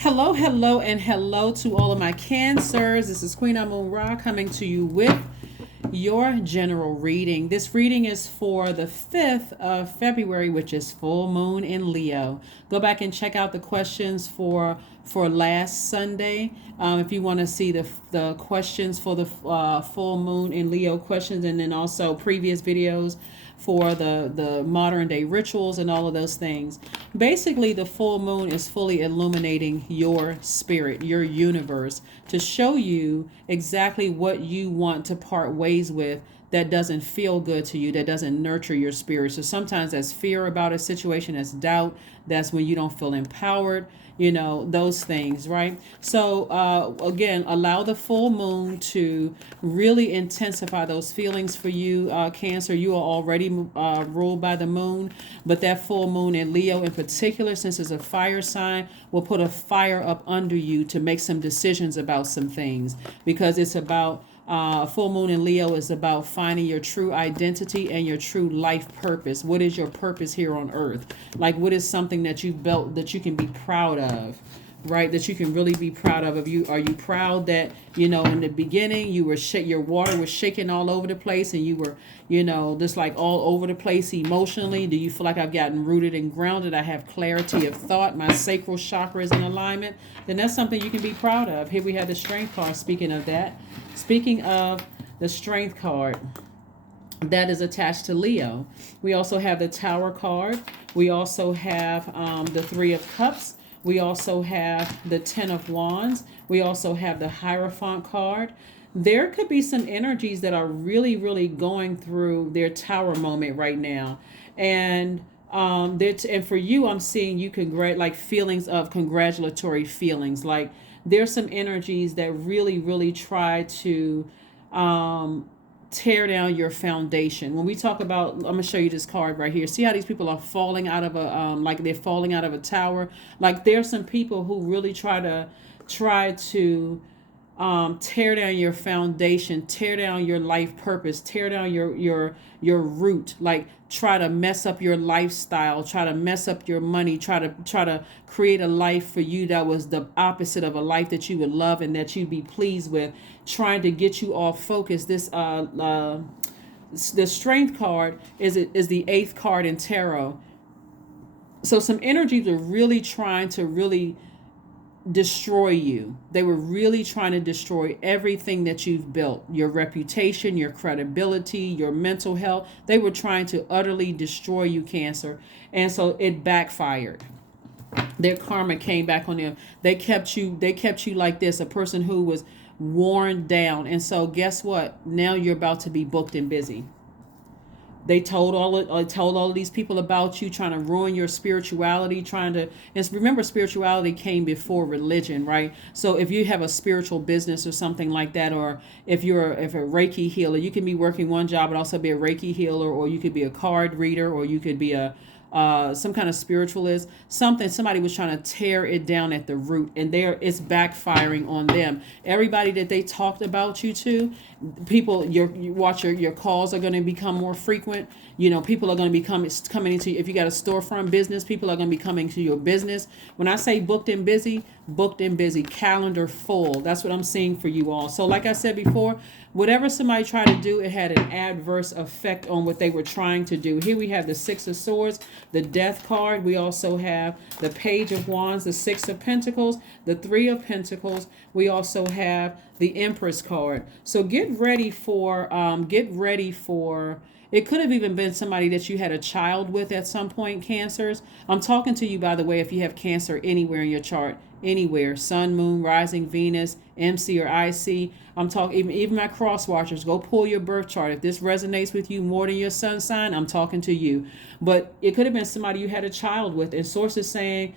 Hello, hello, and hello to all of my cancers. This is Queen Amun Ra coming to you with your general reading. This reading is for the 5th of February, which is full moon in Leo. Go back and check out the questions for last Sunday. If you want to see the questions for the full moon in Leo questions, and then also previous videos for the modern day rituals and all of those things. Basically, the full moon is fully illuminating your spirit, your universe, to show you exactly what you want to part ways with that doesn't feel good to you, that doesn't nurture your spirit. So sometimes that's fear about a situation, that's doubt, that's when you don't feel empowered, those things, right? So again, allow the full moon to really intensify those feelings for you, Cancer. You are already ruled by the moon, but that full moon in Leo in particular, since it's a fire sign, will put a fire up under you to make some decisions about some things, because it's about full moon in Leo is about finding your true identity and your true life purpose. What is your purpose here on earth? Like, what is something that you've built that you can be proud of, right? That you can really be proud of. Are you proud that, in the beginning you were your water was shaking all over the place, and you were, just like all over the place emotionally? Do you feel like I've gotten rooted and grounded? I have clarity of thought. My sacral chakra is in alignment. Then that's something you can be proud of. Here we have the strength card. Speaking of that, speaking of the strength card, that is attached to Leo. We also have the Tower card. We also have the Three of Cups. We also have the Ten of Wands. We also have the Hierophant card. There could be some energies that are really, really going through their Tower moment right now. And and for you, I'm seeing you like feelings of congratulatory feelings. Like there's some energies that really, really try to tear down your foundation. When we talk about, I'm gonna show you this card right here. See how these people are falling out of a like they're falling out of a tower. Like there's some people who really try to tear down your foundation, tear down your life purpose, tear down your root, like try to mess up your lifestyle, try to mess up your money, try to create a life for you that was the opposite of a life that you would love and that you'd be pleased with, trying to get you off focus. The strength card is the eighth card in tarot. So some energies are really trying to really destroy you. They were really trying to destroy everything that you've built, your reputation, your credibility, your mental health. They were trying to utterly destroy you, Cancer. And so it backfired. Their karma came back on them. They kept you like this, a person who was worn down. And so guess what? Now you're about to be booked and busy. They told all of these people about you, trying to ruin your spirituality, trying to, and remember, spirituality came before religion, right? So if you have a spiritual business or something like that, or if a Reiki healer, you can be working one job but also be a Reiki healer, or you could be a card reader, or you could be a some kind of spiritualist. Somebody was trying to tear it down at the root, and it's backfiring on them. Everybody that they talked about you to, people, you watch your calls are going to become more frequent. People are going to be coming into, if you got a storefront business, people are going to be coming to your business. When I say booked and busy, calendar full. That's what I'm seeing for you all. So like I said before, whatever somebody tried to do, it had an adverse effect on what they were trying to do. Here we have the Six of Swords, the Death card. We also have the Page of Wands, the Six of Pentacles, the Three of Pentacles. We also have the Empress card. So get ready for it could have even been somebody that you had a child with at some point, Cancers. I'm talking to you, by the way, if you have Cancer anywhere in your chart, anywhere, Sun, Moon, Rising, Venus, MC or IC. I'm talking, even my cross watchers, go pull your birth chart. If this resonates with you more than your sun sign, I'm talking to you. But it could have been somebody you had a child with, and Source is saying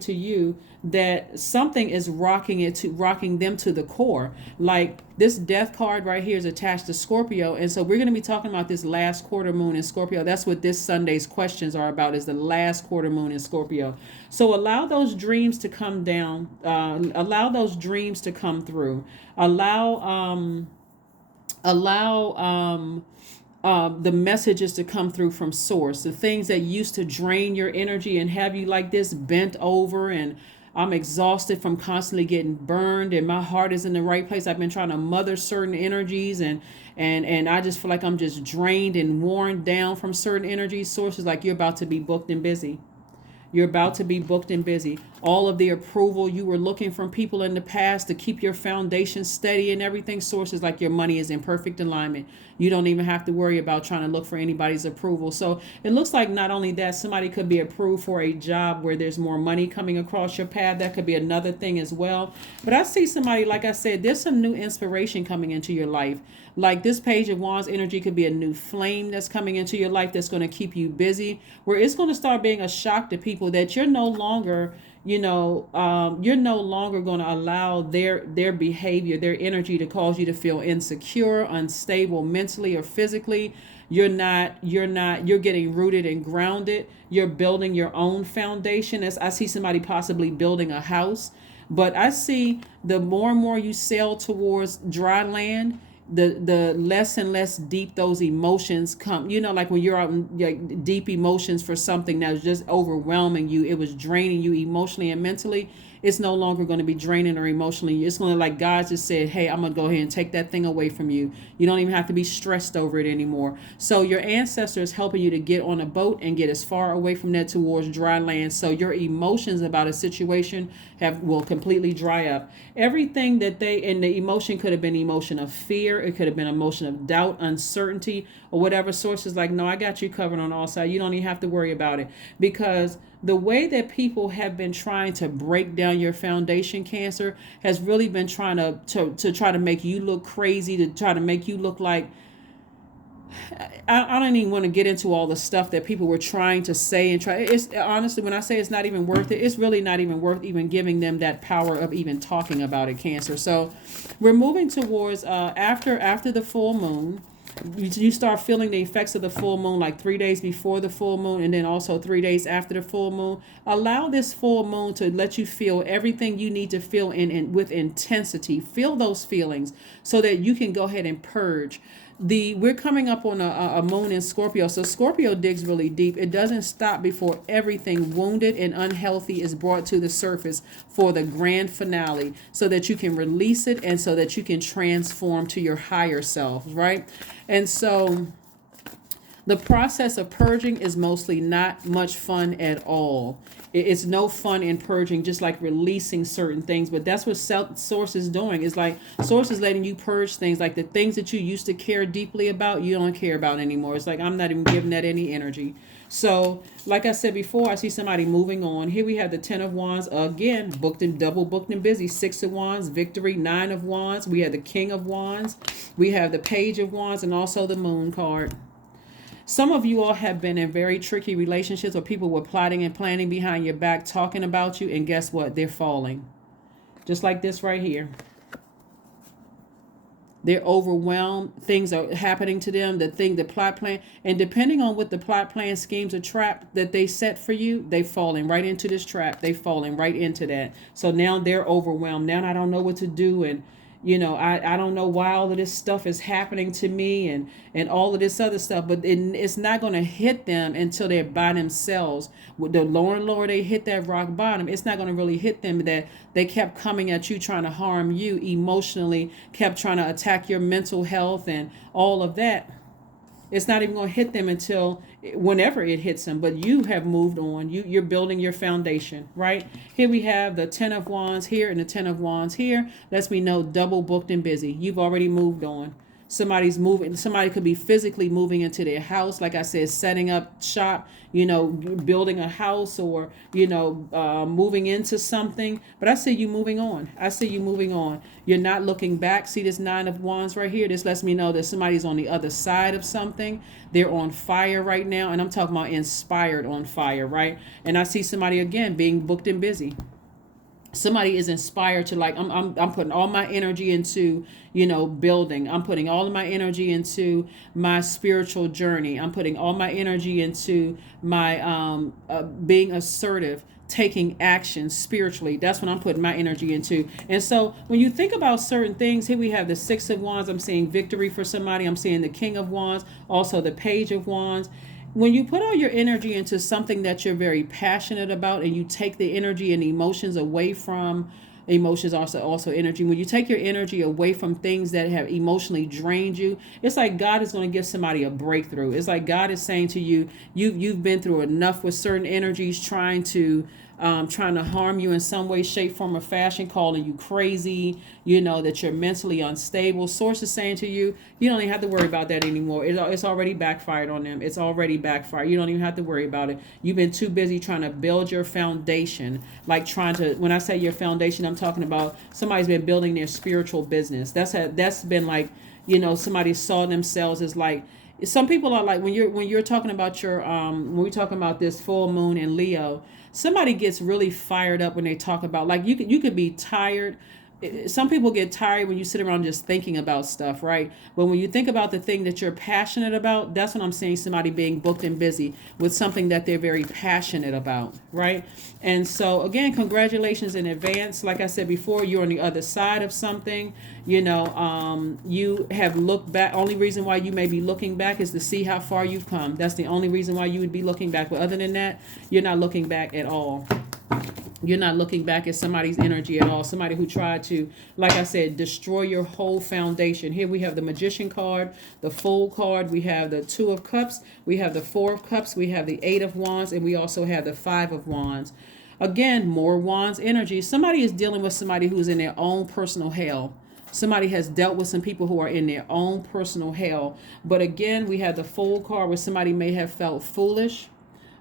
to you that something is rocking them to the core. Like this Death card right here is attached to Scorpio, and so we're going to be talking about this last quarter moon in Scorpio. That's what this Sunday's questions are about, is the last quarter moon in Scorpio. So allow those dreams to come down, allow those dreams to come through, allow the messages to come through from source, the things that used to drain your energy and have you like this bent over and I'm exhausted from constantly getting burned, and my heart is in the right place. I've been trying to mother certain energies, and I just feel like I'm just drained and worn down from certain energy sources. Like you're about to be booked and busy. You're about to be booked and busy. All of the approval you were looking from people in the past to keep your foundation steady and everything, sources like your money is in perfect alignment. You don't even have to worry about trying to look for anybody's approval. So it looks like not only that, somebody could be approved for a job where there's more money coming across your path. That could be another thing as well. But I see somebody, like I said, there's some new inspiration coming into your life. Like this Page of Wands energy could be a new flame that's coming into your life that's going to keep you busy, where it's going to start being a shock to people that you're no longer, you're no longer going to allow their behavior, their energy to cause you to feel insecure, unstable mentally or physically. You're getting rooted and grounded. You're building your own foundation. As I see somebody possibly building a house, but I see the more and more you sail towards dry land, the less and less deep those emotions come. Like when you're out in like deep emotions for something that was just overwhelming you, it was draining you emotionally and mentally. It's no longer going to be draining or emotionally. It's going to, like God just said, hey, I'm going to go ahead and take that thing away from you. You don't even have to be stressed over it anymore. So your ancestor is helping you to get on a boat and get as far away from that towards dry land. So your emotions about a situation will completely dry up. Everything that and the emotion could have been emotion of fear. It could have been emotion of doubt, uncertainty, or whatever source is like, no, I got you covered on all sides. You don't even have to worry about it, because the way that people have been trying to break down your foundation, Cancer, has really been trying to try to make you look crazy, to try to make you look like, I don't even want to get into all the stuff that people were trying to say and try. It's honestly, when I say it's not even worth it, it's really not even worth even giving them that power of even talking about it, Cancer. So we're moving towards after the full moon. You start feeling the effects of the full moon like 3 days before the full moon, and then also 3 days after the full moon. Allow this full moon to let you feel everything you need to feel in with intensity. Feel those feelings so that you can go ahead and purge. We're coming up on a moon in Scorpio, so Scorpio digs really deep. It doesn't stop before everything wounded and unhealthy is brought to the surface for the grand finale, so that you can release it and so that you can transform to your higher self, right? And so the process of purging is mostly not much fun at all. It's no fun in purging, just like releasing certain things. But that's what Source is doing. It's like Source is letting you purge things, like the things that you used to care deeply about, you don't care about anymore. It's like, I'm not even giving that any energy. So, like I said before, I see somebody moving on. Here we have the 10 of Wands, again, double booked and busy. 6 of Wands, victory. 9 of Wands. We have the King of Wands. We have the Page of Wands, and also the Moon card. Some of you all have been in very tricky relationships where people were plotting and planning behind your back, talking about you, and guess what? They're falling. Just like this right here. They're overwhelmed. Things are happening to them. The plot plan. And depending on what the plot plan, schemes, or trap that they set for you, they're falling right into this trap. They're falling right into that. So now they're overwhelmed. Now I don't know what to do. And I don't know why all of this stuff is happening to me and all of this other stuff, but it's not going to hit them until they're by themselves. With the lower and lower they hit that rock bottom, it's not going to really hit them that they kept coming at you, trying to harm you emotionally, kept trying to attack your mental health and all of that. It's not even going to hit them until whenever it hits them. But you have moved on. You're building your foundation, right? Here we have the 10 of Wands here and the 10 of Wands here. Lets me know double booked and busy. You've already moved on. Somebody's moving. Somebody could be physically moving into their house. Like I said, setting up shop, building a house, or, moving into something. But I see you moving on. I see you moving on. You're not looking back. See this 9 of Wands right here? This lets me know that somebody's on the other side of something. They're on fire right now. And I'm talking about inspired on fire, right? And I see somebody again being booked and busy. Somebody is inspired to, like, I'm putting all my energy into, building. I'm putting all of my energy into my spiritual journey. I'm putting all my energy into my being assertive, taking action spiritually. That's what I'm putting my energy into. And so when you think about certain things, here we have the 6 of Wands. I'm seeing victory for somebody. I'm seeing the King of Wands, also the Page of Wands. when you put all your energy into something that you're very passionate about, and you take the energy and emotions away from, emotions also energy, when you take your energy away from things that have emotionally drained you, it's like God is going to give somebody a breakthrough. It's like God is saying to you, you've been through enough with certain energies trying to harm you in some way, shape, form, or fashion, calling you crazy, that you're mentally unstable. Source is saying to you, you don't even have to worry about that anymore. It's already backfired on them. It's already backfired. You don't even have to worry about it. You've been too busy trying to build your foundation. Like when I say your foundation, I'm talking about somebody's been building their spiritual business. That's been like, somebody saw themselves as like, some people are like, when you're talking about when we're talking about this full moon in Leo, somebody gets really fired up when they talk about, like, you could be tired. Some people get tired when you sit around just thinking about stuff, right? But when you think about the thing that you're passionate about, that's what I'm saying, somebody being booked and busy with something that they're very passionate about, right? And so again, congratulations in advance. Like I said before, you're on the other side of something. You have looked back. Only reason why you may be looking back is to see how far you've come. That's the only reason why you would be looking back. But other than that, you're not looking back at all. You're not looking back at somebody's energy at all. Somebody who tried to, like I said, destroy your whole foundation. Here we have the Magician card, the Fool card. We have the Two of Cups. We have the Four of Cups. We have the Eight of Wands. And we also have the Five of Wands. Again, more Wands energy. Somebody is dealing with somebody who's in their own personal hell. Somebody has dealt with some people who are in their own personal hell. But again, we have the Fool card, where somebody may have felt foolish.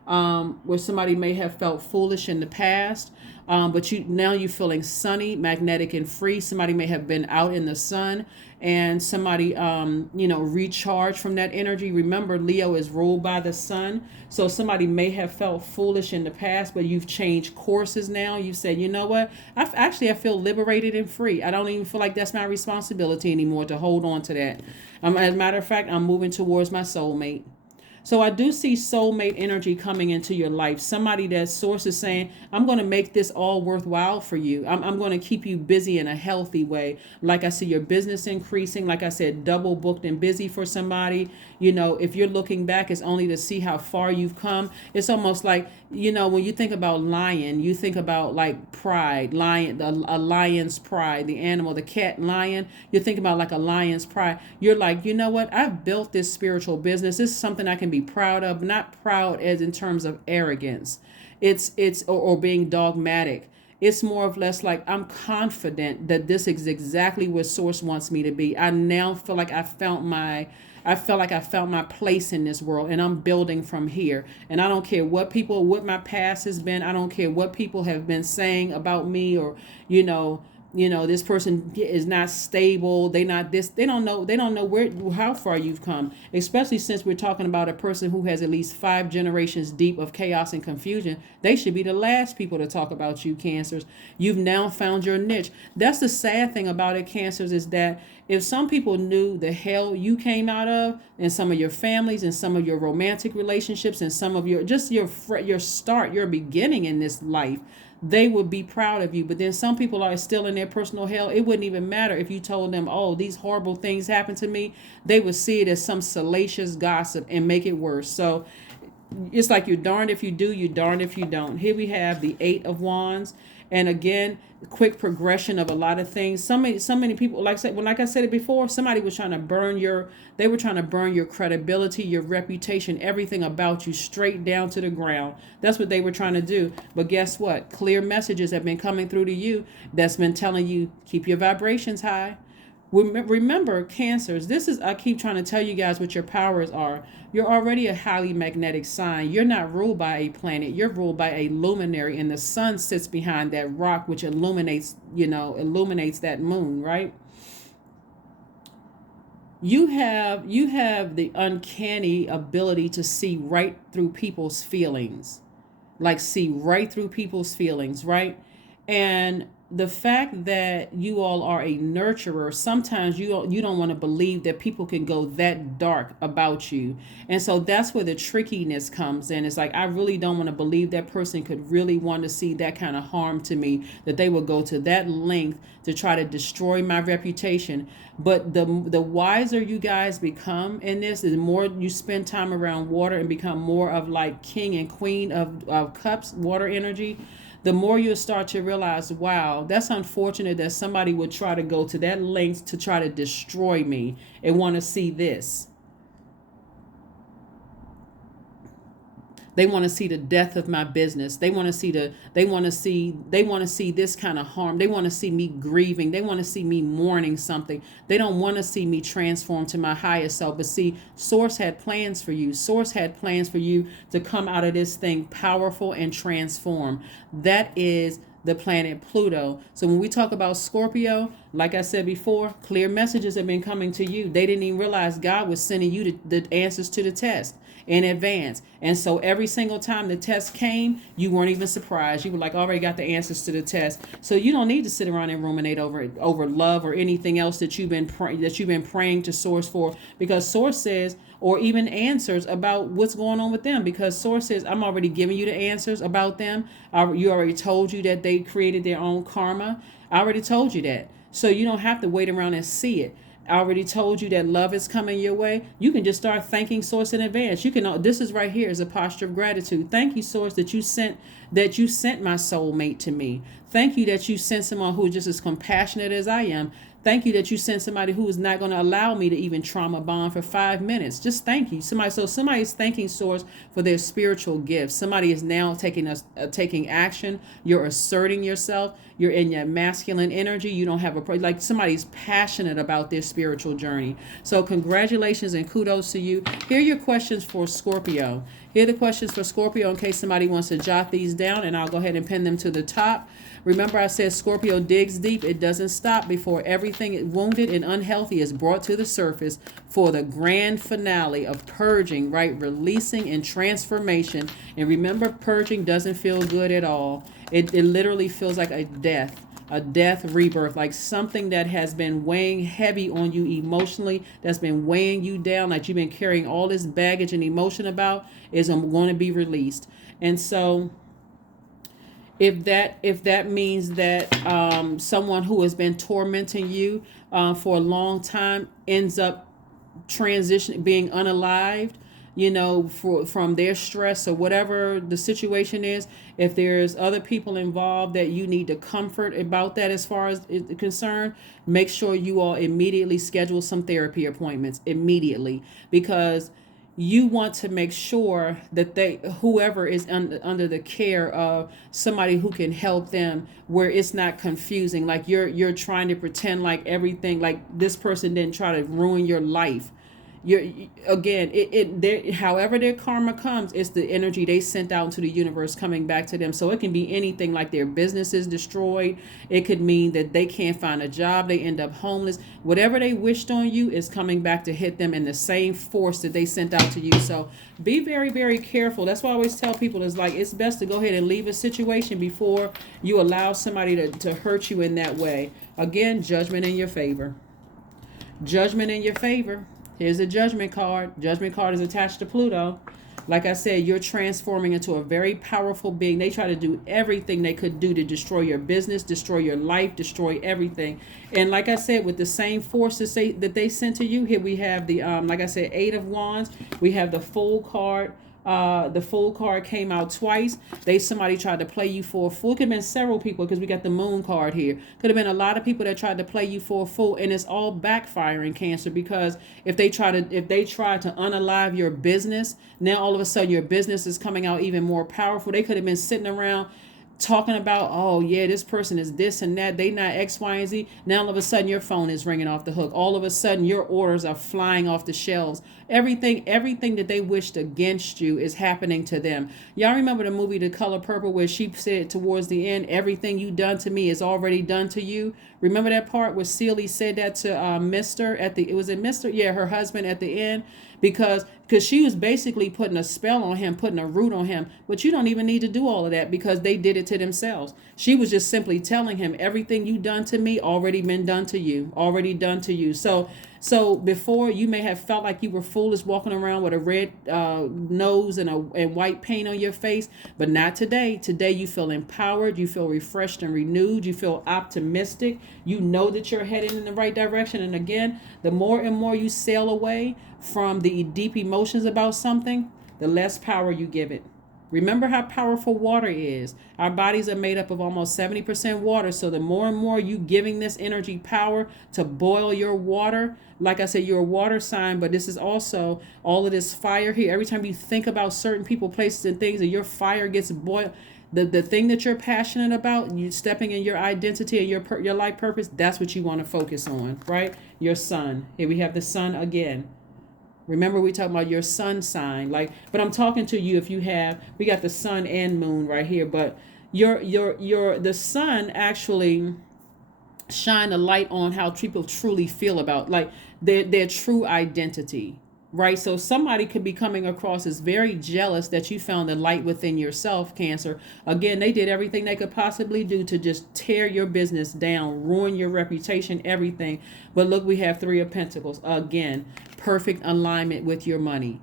Where somebody may have felt foolish in the past, but now you're feeling sunny, magnetic, and free. Somebody may have been out in the sun, and somebody recharged from that energy. Remember, Leo is ruled by the sun, so somebody may have felt foolish in the past, but you've changed courses now. You said, you know what? I feel liberated and free. I don't even feel like that's my responsibility anymore to hold on to that. As a matter of fact, I'm moving towards my soulmate. So I do see soulmate energy coming into your life. Somebody that source is saying, I'm going to make this all worthwhile for you. I'm going to keep you busy in a healthy way. Like I see your business increasing. Like I said, double booked and busy for somebody. If you're looking back, it's only to see how far you've come. It's almost like, when you think about lion, you think about like pride, lion, a lion's pride, the animal, the cat, lion. You think about like a lion's pride. You're like, you know what? I've built this spiritual business. This is something I can be proud of, not proud as in terms of arrogance. Or being dogmatic. It's more or less like, I'm confident that this is exactly what source wants me to be. I now feel like I felt like I found my place in this world, and I'm building from here. And I don't care what my past has been. I don't care what people have been saying about me, or, this person is not stable. They not this. They don't know how far you've come, especially since we're talking about a person who has at least 5 generations deep of chaos and confusion. They should be the last people to talk about you, Cancers. You've now found your niche. That's the sad thing about it, Cancers, is that if some people knew the hell you came out of, and some of your families, and some of your romantic relationships, and some of your beginning in this life, they would be proud of you. But then some people are still in their personal hell. It wouldn't even matter if you told them, oh, these horrible things happened to me. They would see it as some salacious gossip and make it worse. So it's like, you're darned if you do, you're darned if you don't. Here we have the Eight of Wands. And again, quick progression of a lot of things. So many people, like I said it before, somebody was trying to burn your credibility, your reputation, everything about you straight down to the ground. That's what they were trying to do. But guess what? Clear messages have been coming through to you that's been telling you, keep your vibrations high. Remember, Cancers, I keep trying to tell you guys what your powers are. You're already a highly magnetic sign. You're not ruled by a planet. You're ruled by a luminary, and the sun sits behind that rock, which illuminates that moon, right? You have the uncanny ability to see right through people's feelings. Like, see right through people's feelings, right? And the fact that you all are a nurturer, sometimes you don't want to believe that people can go that dark about you. And so that's where the trickiness comes in. It's like, I really don't want to believe that person could really want to see that kind of harm to me, that they would go to that length to try to destroy my reputation. But the wiser you guys become in this, the more you spend time around water and become more of like king and queen of cups, water energy, the more you'll start to realize, wow, that's unfortunate that somebody would try to go to that length to try to destroy me and want to see this. They want to see the death of my business. They want to see this kind of harm. They want to see me grieving. They want to see me mourning something. They don't want to see me transform to my highest self. But see, Source had plans for you. Source had plans for you to come out of this thing powerful and transform. That is the planet Pluto. So when we talk about Scorpio, like I said before, clear messages have been coming to you. They didn't even realize God was sending you the answers to the test in advance. And so every single time the test came, you weren't even surprised. You were like, already got the answers to the test. So you don't need to sit around and ruminate over love or anything else that you've been praying to Source for, because Source says, or even answers about what's going on with them, because Source says, I'm already giving you the answers about them. You already told you that they created their own karma. I already told you that. So you don't have to wait around and see it. I already told you that love is coming your way. You can just start thanking Source in advance. You can. This is right here is a posture of gratitude. Thank you, Source, that you sent my soulmate to me. Thank you that you sent someone who is just as compassionate as I am. Thank you that you sent somebody who is not going to allow me to even trauma bond for 5 minutes. Just thank you. Somebody is thanking Source for their spiritual gifts. Somebody is now taking action. You're asserting yourself. You're in your masculine energy. You don't have like somebody's passionate about their spiritual journey. So congratulations and kudos to you. Here are your questions for Scorpio. Here are the questions for Scorpio in case somebody wants to jot these down, and I'll go ahead and pin them to the top. Remember, I said Scorpio digs deep. It doesn't stop before everything wounded and unhealthy is brought to the surface for the grand finale of purging, right? Releasing and transformation. And remember, purging doesn't feel good at all. It literally feels like a death rebirth, like something that has been weighing heavy on you emotionally, that's been weighing you down, like you've been carrying all this baggage and emotion about, is going to be released. And so if that means that someone who has been tormenting you for a long time ends up being unalived, from their stress or whatever the situation is, if there's other people involved that you need to comfort about that as far as it's concerned, make sure you all immediately schedule some therapy appointments immediately, because you want to make sure that whoever is under the care of somebody who can help them, where it's not confusing, like you're trying to pretend like everything, like this person didn't try to ruin your life. However their karma comes, it's the energy they sent out into the universe coming back to them. So it can be anything, like their business is destroyed. It could mean that they can't find a job, they end up homeless. Whatever they wished on you is coming back to hit them in the same force that they sent out to you. So be very, very careful. That's why I always tell people, it's best to go ahead and leave a situation before you allow somebody to hurt you in that way. Again, judgment in your favor. Judgment in your favor. Here's a judgment card. Judgment card is attached to Pluto. Like I said, you're transforming into a very powerful being. They try to do everything they could do to destroy your business, destroy your life, destroy everything. And like I said, with the same forces that they sent to you, here we have the, like I said, 8 of Wands. We have the Fool card. The Fool card came out twice. Somebody tried to play you for a fool. It could have been several people, because we got the Moon card here. Could have been a lot of people that tried to play you for a fool, and it's all backfiring, Cancer, because if they try to unalive your business, now all of a sudden your business is coming out even more powerful. They could have been sitting around talking about, oh yeah, this person is this and that, they not X, Y, and Z. Now all of a sudden your phone is ringing off the hook. All of a sudden your orders are flying off the shelves. Everything that they wished against you is happening to them. Y'all remember the movie The Color Purple, where she said towards the end, everything you done to me is already done to you? Remember that part where Celie said that to Mr. her husband at the end? Because because she was basically putting a spell on him, putting a root on him. But you don't even need to do all of that because they did it to themselves. She was just simply telling him, everything you done to me already been done to you, already done to you. So before, you may have felt like you were foolish walking around with a red nose and white paint on your face, but not today. Today you feel empowered, you feel refreshed and renewed, you feel optimistic. You know that you're headed in the right direction. And again, the more and more you sail away from the deep emotions about something, the less power you give it. Remember how powerful water is. Our bodies are made up of almost 70% water. So the more and more you giving this energy power to boil your water, like I said, you're a water sign, but this is also all of this fire here. Every time you think about certain people, places, and things, and your fire gets boiled, the thing that you're passionate about, you stepping in your identity and your life purpose, that's what you want to focus on, right? Your sun. Here we have the sun again. Remember, we talking about your sun sign, but I'm talking to you if you have, we got the sun and moon right here, but the sun actually shine a light on how people truly feel about their true identity, right? So somebody could be coming across as very jealous that you found the light within yourself, Cancer. Again, they did everything they could possibly do to just tear your business down, ruin your reputation, everything. But look, we have Three of Pentacles. Again, perfect alignment with your money.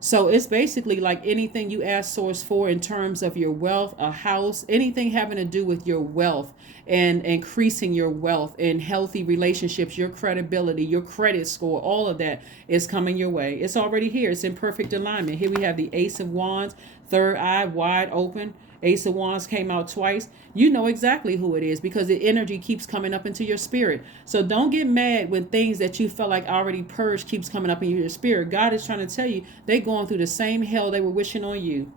So it's basically like anything you ask source for in terms of your wealth, a house, anything having to do with your wealth and increasing your wealth and healthy relationships, your credibility, your credit score, all of that is coming your way. It's already here. It's in perfect alignment. Here we have the Ace of Wands, third eye wide open. Ace of Wands came out twice. You know exactly who it is because the energy keeps coming up into your spirit. So don't get mad when things that you felt like already purged keeps coming up in your spirit. God is trying to tell you they going through the same hell they were wishing on you.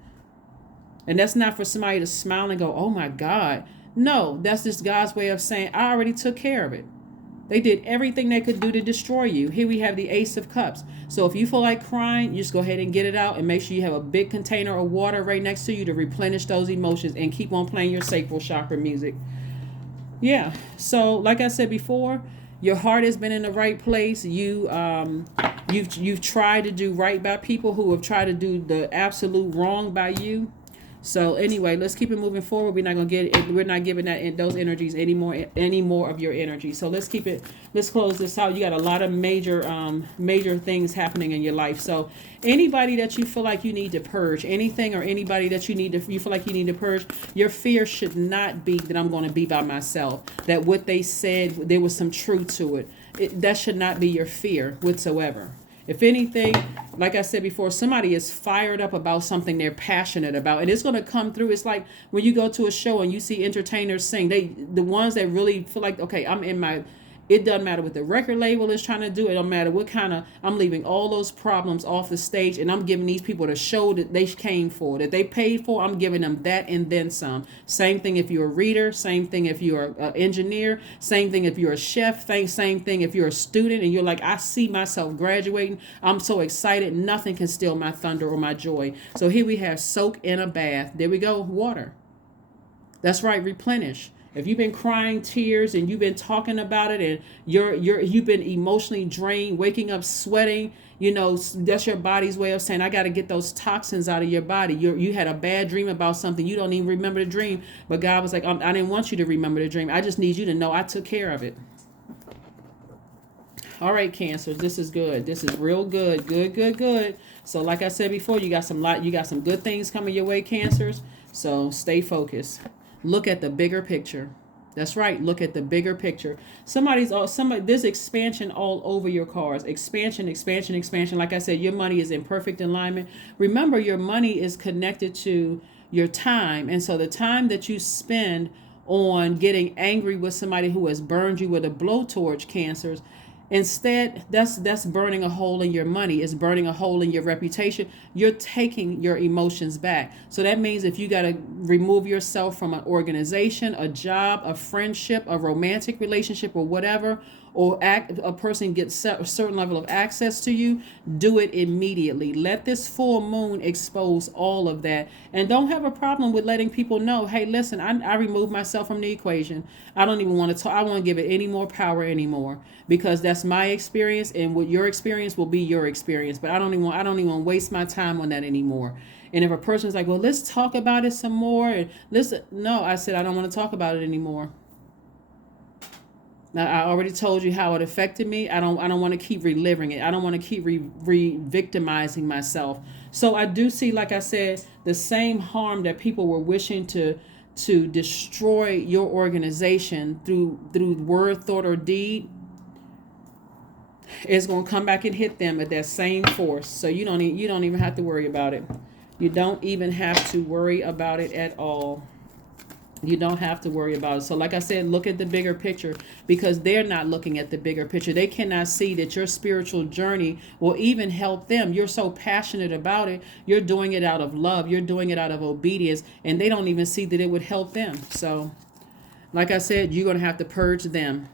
And that's not for somebody to smile and go, oh my God. No, that's just God's way of saying, I already took care of it. They did everything they could do to destroy you. Here we have the Ace of Cups. So if you feel like crying, you just go ahead and get it out and make sure you have a big container of water right next to you to replenish those emotions and keep on playing your sacral chakra music. Yeah. So like I said before, your heart has been in the right place. You've tried to do right by people who have tried to do the absolute wrong by you. So anyway, let's keep it moving forward. We're not giving those energies any more of your energy. So let's close this out. You got a lot of major things happening in your life. So anybody that you feel like you need to purge, anything or anybody that you feel like you need to purge, your fear should not be that I'm going to be by myself, that what they said, there was some truth to it. That should not be your fear whatsoever. If anything, like I said before, somebody is fired up about something they're passionate about, and it's going to come through. It's like when you go to a show and you see entertainers sing, the ones that really feel like, okay, it doesn't matter what the record label is trying to do. It don't matter what I'm leaving all those problems off the stage, and I'm giving these people the show that they came for, that they paid for. I'm giving them that and then some. Same thing if you're a reader, same thing if you're an engineer, same thing if you're a chef, same thing if you're a student and you're like, I see myself graduating. I'm so excited. Nothing can steal my thunder or my joy. So here we have soak in a bath. There we go. Water. That's right. Replenish. If you've been crying tears and you've been talking about it and you've been emotionally drained, waking up sweating, that's your body's way of saying, I got to get those toxins out of your body. You had a bad dream about something. You don't even remember the dream. But God was like, I didn't want you to remember the dream. I just need you to know I took care of it. All right, Cancers, this is good. This is real good. Good. So like I said before, you got some good things coming your way, Cancers. So stay focused. Look at the bigger picture. That's right. Look at the bigger picture. There's expansion all over your cards. Expansion. Like I said, your money is in perfect alignment. Remember, your money is connected to your time. And so the time that you spend on getting angry with somebody who has burned you with a blowtorch, Cancers, instead, that's burning a hole in your money. It's burning a hole in your reputation. You're taking your emotions back. So that means if you got to remove yourself from an organization, a job, a friendship, a romantic relationship, or whatever, or a person gets a certain level of access to you, do it immediately. Let this full moon expose all of that. And don't have a problem with letting people know, hey, listen, I removed myself from the equation. I don't even want to talk. I won't give it any more power anymore, because that's that's my experience, and what your experience will be your experience. But I don't even waste my time on that anymore. And if a person's like, well, let's talk about it some more, and listen, no, I said I don't want to talk about it anymore. Now, I already told you how it affected me. I don't want to keep reliving it. I don't want to keep victimizing myself. So I do see, like I said, the same harm that people were wishing to destroy your organization through word, thought, or deed is going to come back and hit them at that same force. So you don't even have to worry about it. You don't even have to worry about it at all. You don't have to worry about it. So like I said, look at the bigger picture, because they're not looking at the bigger picture. They cannot see that your spiritual journey will even help them. You're so passionate about it. You're doing it out of love. You're doing it out of obedience. And they don't even see that it would help them. So like I said, you're going to have to purge them.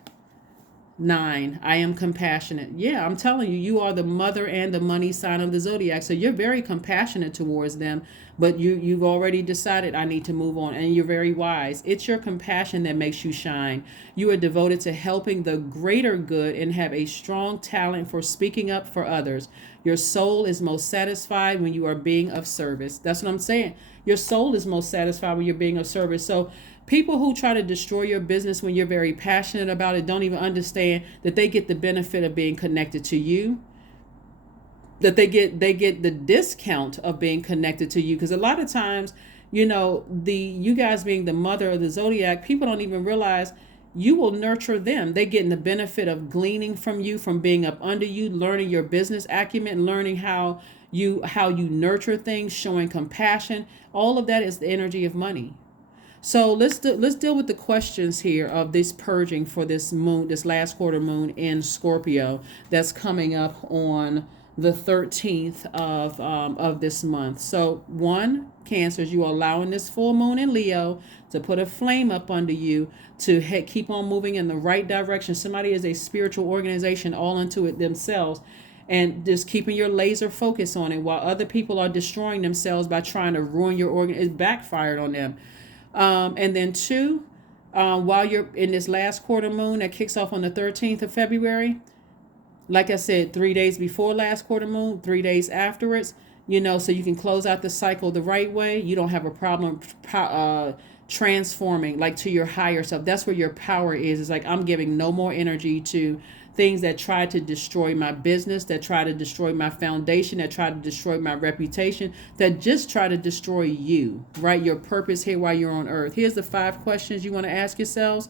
9, I am compassionate. Yeah, I'm telling you, you are the mother and the money sign of the Zodiac. So you're very compassionate towards them, but you've already decided I need to move on, and you're very wise. It's your compassion that makes you shine. You are devoted to helping the greater good and have a strong talent for speaking up for others. Your soul is most satisfied when you are being of service. That's what I'm saying. Your soul is most satisfied when you're being of service. So people who try to destroy your business when you're very passionate about it don't even understand that they get the benefit of being connected to you, that they get the discount of being connected to you. Because a lot of times, you guys being the mother of the Zodiac, people don't even realize you will nurture them. They're getting the benefit of gleaning from you, from being up under you, learning your business acumen, learning how you nurture things, showing compassion. All of that is the energy of money. So let's deal with the questions here of this purging for this moon, this last quarter moon in Scorpio that's coming up on the 13th of this month. So 1, Cancers, you are allowing this full moon in Leo to put a flame up under you to keep on moving in the right direction. Somebody is a spiritual organization all into it themselves, and just keeping your laser focus on it while other people are destroying themselves by trying to ruin your organ. It backfired on them. And then 2, while you're in this last quarter moon that kicks off on the 13th of February, like I said, 3 days before last quarter moon, 3 days afterwards, so you can close out the cycle the right way. You don't have a problem transforming like to your higher self. That's where your power is. It's like, I'm giving no more energy to things that try to destroy my business, that try to destroy my foundation, that try to destroy my reputation, that just try to destroy you, right? Your purpose here while you're on earth. Here's the 5 questions you want to ask yourselves.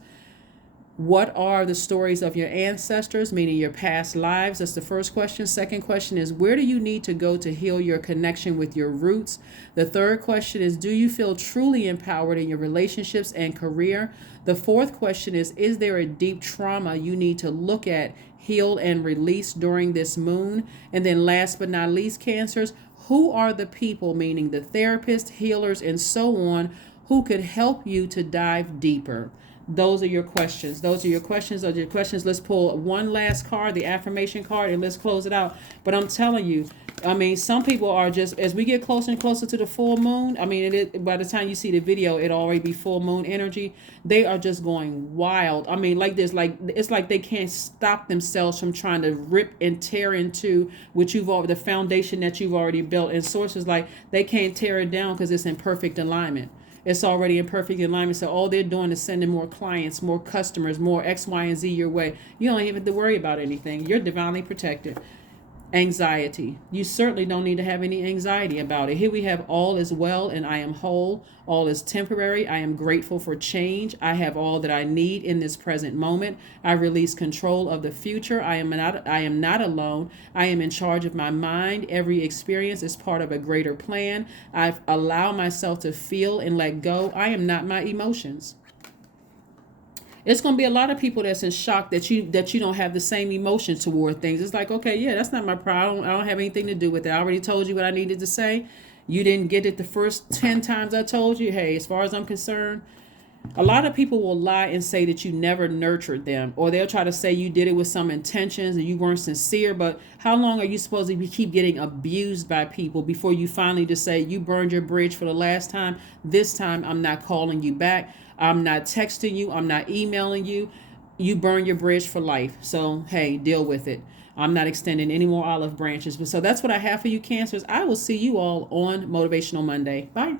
What are the stories of your ancestors, meaning your past lives? That's the first question. Second question is, where do you need to go to heal your connection with your roots? The third question is, do you feel truly empowered in your relationships and career? The fourth question is there a deep trauma you need to look at, heal, and release during this moon? And then last but not least, Cancers, who are the people, meaning the therapists, healers, and so on, who could help you to dive deeper? Those are your questions. Those are your questions. Let's pull one last card, the affirmation card, and let's close it out. But I'm telling you, some people are just, as we get closer and closer to the full moon, by the time you see the video, it already be full moon energy. They are just going wild. It's like they can't stop themselves from trying to rip and tear into the foundation that you've already built. And sources like they can't tear it down because it's in perfect alignment. It's already in perfect alignment. So all they're doing is sending more clients, more customers, more X, Y, and Z your way. You don't even have to worry about anything. You're divinely protected. Anxiety. You certainly don't need to have any anxiety about it. Here we have all is well and I am whole. All is temporary. I am grateful for change. I have all that I need in this present moment. I release control of the future. I am not alone. I am in charge of my mind. Every experience is part of a greater plan. I allow myself to feel and let go. I am not my emotions. It's going to be a lot of people that's in shock that you don't have the same emotion toward things. It's like, okay, yeah, that's not my problem. I don't have anything to do with it. I already told you what I needed to say. You didn't get it the first 10 times I told you. Hey, as far as I'm concerned, a lot of people will lie and say that you never nurtured them, or they'll try to say you did it with some intentions and you weren't sincere. But how long are you supposed to keep getting abused by people before you finally just say, you burned your bridge for the last time. This time I'm not calling you back. I'm not texting you. I'm not emailing you. you burn your bridge for life. So, hey, deal with it. I'm not extending any more olive branches. But so that's what I have for you, Cancers. I will see you all on Motivational Monday. Bye.